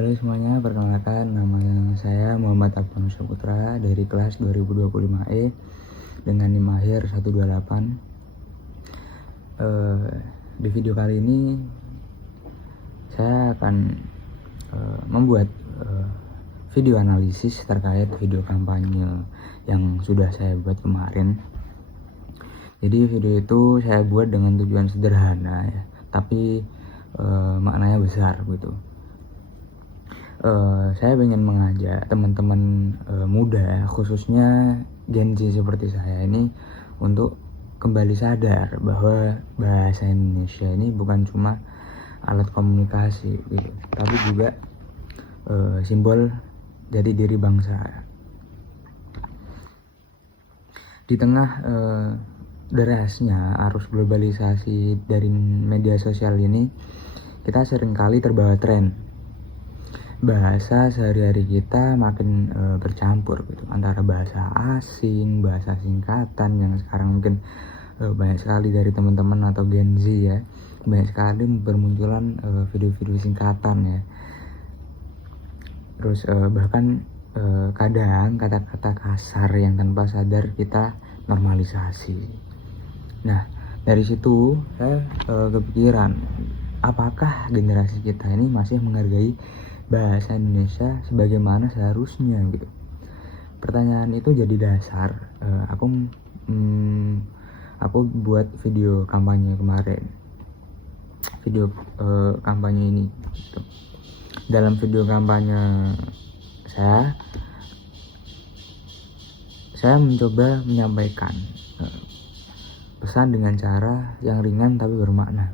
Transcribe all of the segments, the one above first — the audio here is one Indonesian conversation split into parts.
Halo semuanya, perkenalkan nama saya Muhammad Afwan Saputra dari kelas 2025E dengan NIM akhir 128. Di video kali ini saya akan membuat video analisis terkait video kampanye yang sudah saya buat kemarin. Jadi video itu saya buat dengan tujuan sederhana ya, tapi maknanya besar gitu. Saya ingin mengajak teman-teman muda, khususnya Gen Z seperti saya ini, untuk kembali sadar bahwa bahasa Indonesia ini bukan cuma alat komunikasi gitu, tapi juga simbol dari diri bangsa. Di tengah derasnya arus globalisasi dari media sosial ini, kita seringkali terbawa tren. Bahasa sehari-hari kita makin bercampur gitu, antara bahasa asing, bahasa singkatan yang sekarang mungkin banyak sekali dari teman-teman atau Gen Z ya, banyak sekali bermunculan video-video singkatan ya. Terus bahkan kadang kata-kata kasar yang tanpa sadar kita normalisasi. Nah, dari situ saya kepikiran, apakah generasi kita ini masih menghargai bahasa Indonesia sebagaimana seharusnya gitu. Pertanyaan itu jadi dasar aku buat video kampanye kemarin, video kampanye ini gitu. Dalam video kampanye saya mencoba menyampaikan pesan dengan cara yang ringan tapi bermakna.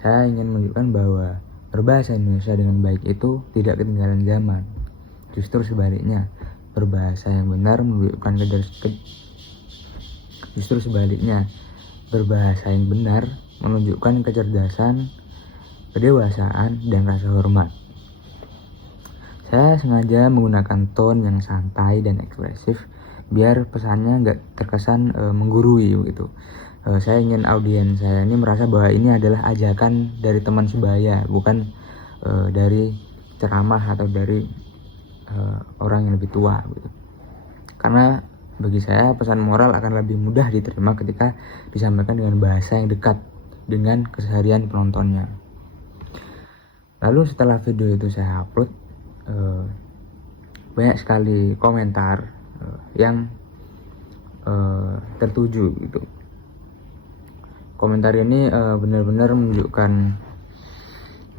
Saya ingin menunjukkan bahwa berbahasa Indonesia dengan baik itu tidak ketinggalan zaman. Justru sebaliknya, berbahasa yang benar menunjukkan kecerdasan, kedewasaan, dan rasa hormat. Saya sengaja menggunakan tone yang santai dan ekspresif biar pesannya nggak terkesan menggurui gitu. Saya ingin audiens saya ini merasa bahwa ini adalah ajakan dari teman sebaya, bukan dari ceramah atau dari orang yang lebih tua gitu. Karena bagi saya pesan moral akan lebih mudah diterima ketika disampaikan dengan bahasa yang dekat dengan keseharian penontonnya. Lalu setelah video itu saya upload, banyak sekali komentar yang tertuju gitu. Komentar ini benar-benar menunjukkan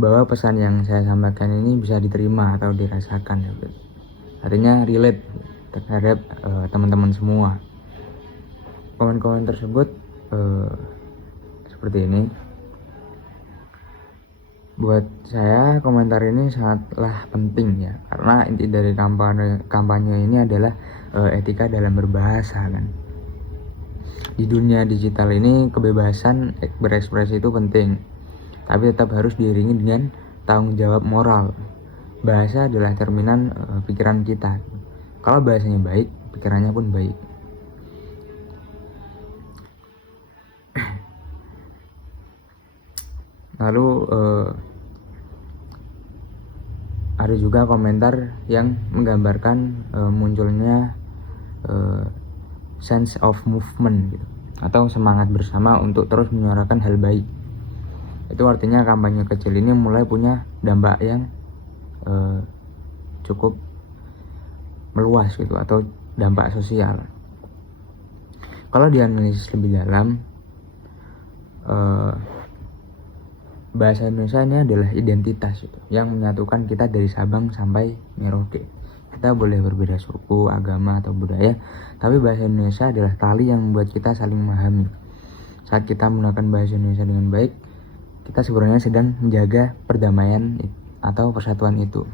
bahwa pesan yang saya sampaikan ini bisa diterima atau dirasakan gitu. Artinya relate terhadap teman-teman semua. Komen-komen tersebut seperti ini. Buat saya komentar ini sangatlah penting ya, karena inti dari kampanye ini adalah etika dalam berbahasa kan. Di dunia digital ini kebebasan berekspresi itu penting, tapi tetap harus diiringi dengan tanggung jawab moral. Bahasa adalah cerminan pikiran kita. Kalau bahasanya baik, pikirannya pun baik. Lalu ada juga komentar yang menggambarkan munculnya sense of movement gitu, atau semangat bersama untuk terus menyuarakan hal baik. Itu artinya kampanye kecil ini mulai punya dampak yang cukup meluas gitu, atau dampak sosial. Kalau dianalisis lebih dalam, bahasa Indonesia ini adalah identitas gitu, yang menyatukan kita dari Sabang sampai Merauke. Kita boleh berbeda suku, agama, atau budaya, tapi bahasa Indonesia adalah tali yang membuat kita saling memahami. Saat kita menggunakan bahasa Indonesia dengan baik, kita sebenarnya sedang menjaga perdamaian atau persatuan itu.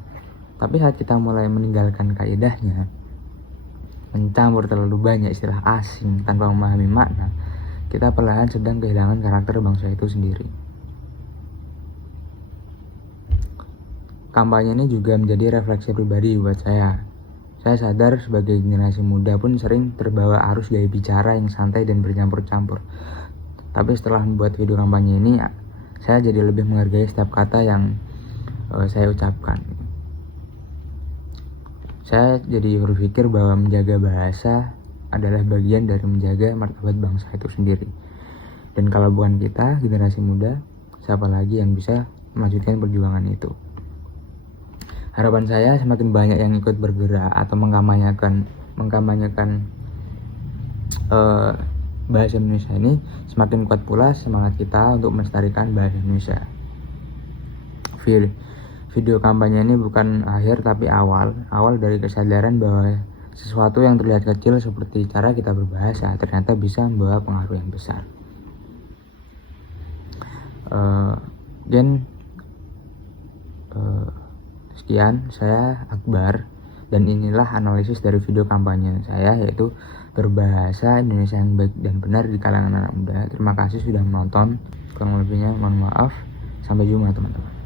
Tapi saat kita mulai meninggalkan kaidahnya, mencampur terlalu banyak istilah asing tanpa memahami makna, kita perlahan sedang kehilangan karakter bangsa itu sendiri. Kampanye ini juga menjadi refleksi pribadi buat saya. Saya sadar sebagai generasi muda pun sering terbawa arus gaya bicara yang santai dan bercampur-campur. Tapi setelah membuat video kampanye ini, saya jadi lebih menghargai setiap kata yang saya ucapkan. Saya jadi berpikir bahwa menjaga bahasa adalah bagian dari menjaga martabat bangsa itu sendiri. Dan kalau bukan kita, generasi muda, siapa lagi yang bisa melanjutkan perjuangan itu? Harapan saya semakin banyak yang ikut bergerak atau mengkampanyekan bahasa Indonesia ini, semakin kuat pula semangat kita untuk melestarikan bahasa Indonesia. Video kampanye ini bukan akhir tapi awal dari kesadaran bahwa sesuatu yang terlihat kecil seperti cara kita berbahasa ternyata bisa membawa pengaruh yang besar. Sekian, saya Akbar, dan inilah analisis dari video kampanye saya, yaitu berbahasa Indonesia yang baik dan benar di kalangan anak muda. Terima kasih sudah menonton, kurang lebihnya mohon maaf. Sampai jumpa teman-teman.